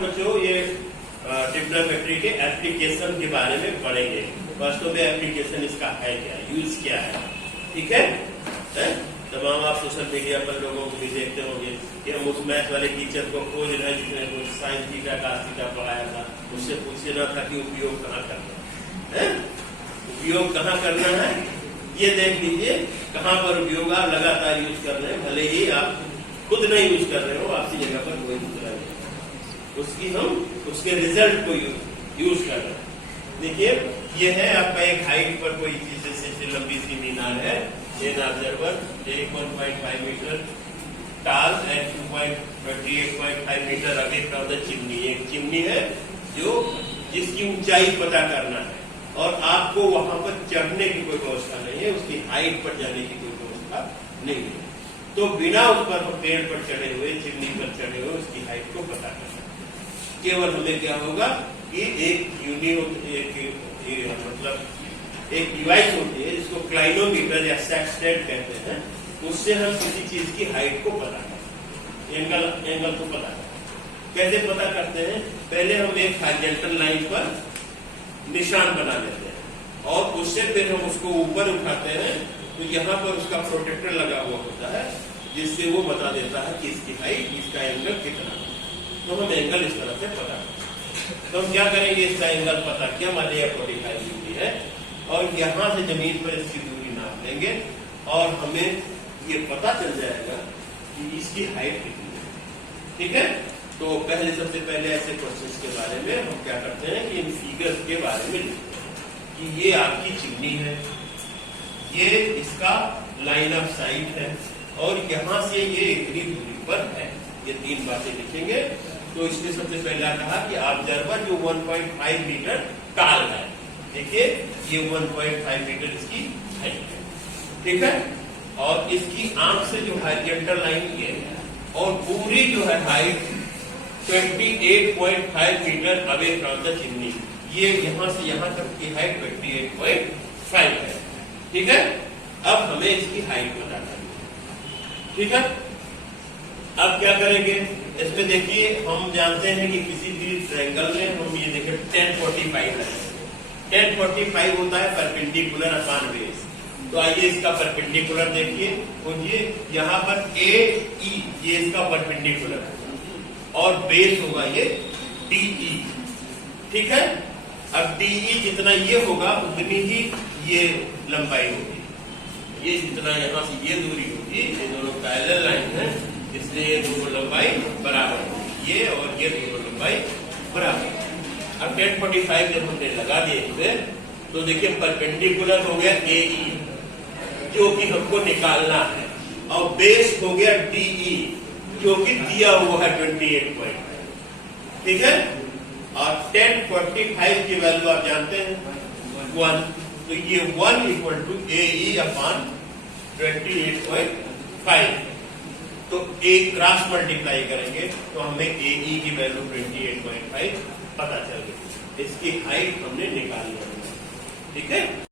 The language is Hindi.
जो ये ट्रिग्नोमेट्री के एप्लीकेशन के बारे में पढ़ेंगे। वास्तव में एप्लीकेशन इसका है क्या, यूज क्या है, ठीक है? तमाम आप सोशल मीडिया पर लोगों को भी देखते होंगे कि हम उस मैथ वाले टीचर को खोज रहे हैं जिसने कुछ साइंस थीटा कास थीटा पढ़ाया था, उससे पूछना था कि उपयोग कहाँ करना है, उपयोग कहाँ करना है, ये देख लीजिए कहाँ पर उपयोग आप लगातार यूज कर रहे हैं। भले ही आप खुद नहीं यूज कर रहे हो, आपकी जगह पर कोई दूसरा नहीं, उसकी हम उसके रिजल्ट को यूज कर रहे हैं। देखिए ये है आपका एक हाइट पर कोई चीज जैसे लंबी सी मीनार है, ये observer 1.5 metre tall and 2.38.5 metre away from the chimney. एक चिमनी है जो जिसकी ऊंचाई पता करना है और आपको वहां पर चढ़ने की कोई व्यवस्था नहीं है, उसकी हाइट पर जाने की कोई व्यवस्था नहीं है। तो बिना उस पर पेड़ पर चढ़े हुए, चिमनी पर चढ़े हुए उसकी हाइट को पता करना केवल हमें क्या होगा कि एक डिवाइस होती है जिसको क्लाइनोमीटर या सेक्सटेड कहते हैं, उससे हम किसी चीज की हाइट को पता करते हैं, एंगल को पता करते हैं। कैसे पता करते हैं? पहले हम एक हॉरिजॉन्टल लाइन पर निशान बना लेते हैं और उससे फिर हम उसको ऊपर उठाते हैं, तो यहाँ पर उसका प्रोटेक्टर लगा हुआ होता है जिससे वो बता देता है कि इसकी हाइट, इसका एंगल कितना है। तो हम एंगल इस तरह से पता करते। तो हम क्या करेंगे, इसका एंगल पता किया, मान लिया 45 डिग्री है और यहाँ से जमीन पर इसकी दूरी नाप लेंगे और हमें ये पता चल जाएगा कि इसकी हाइट कितनी है, ठीक है? तो पहले सबसे पहले ऐसे क्वेश्चंस के बारे में हम क्या करते हैं कि इन फिगर्स के बारे में लिखते हैं कि ये आपकी चिमनी है, ये इसका लाइन ऑफ साइट है और यहाँ से ये इतनी दूरी पर है। ये तीन बातें लिखेंगे। तो इसमें सबसे पहला कहा कि ऑब्जर्वर जो 1.5 मीटर टाल है, देखिए ये 1.5 मीटर इसकी हाइट है, ठीक है? और इसकी आंख से जो हॉरिजॉन्टल लाइन ये है और पूरी जो है height 28.5 metre away from the chimney. ये यहाँ से यहाँ तक की हाइट 28.5 है, ठीक है? अब हमें इसकी हाइट पता करनी है, ठीक है? अब क्या करेंगे, इसमें देखिए हम जानते हैं कि किसी भी ट्रायंगल में हम ये देखें 1045 है, 1045 होता है परपेंडिकुलर अपॉन बेस। तो आइए इसका परपेंडिकुलर देखिए, और ये यहाँ पर AE ये इसका परपेंडिकुलर है और बेस होगा ये DE, ठीक है? अब DE जितना ये होगा उतनी ही ये लंबाई होगी, ये जितना यहाँ से ये दूरी होगी, ये दोनों पैरेलल लाइन है इसलिए ये दोनों लंबाई बराबर है, ये और ये दोनों लंबाई बराबर। अब 1045 जब हमने लगा दिए इसे, तो देखिए परपेंडिकुलर हो गया AE जो कि हमको निकालना है और बेस हो गया DE जो कि दिया हुआ है 28.5, ठीक है? और 1045 की वैल्यू आप जानते हैं 1, तो ये 1 इक्वल टू AE अपॉन 28.5। तो एक क्रॉस मल्टीप्लाई करेंगे तो हमें AE की वैल्यू 28.5 पता चल गई, इसकी हाइट हमने निकाल ली, ठीक है?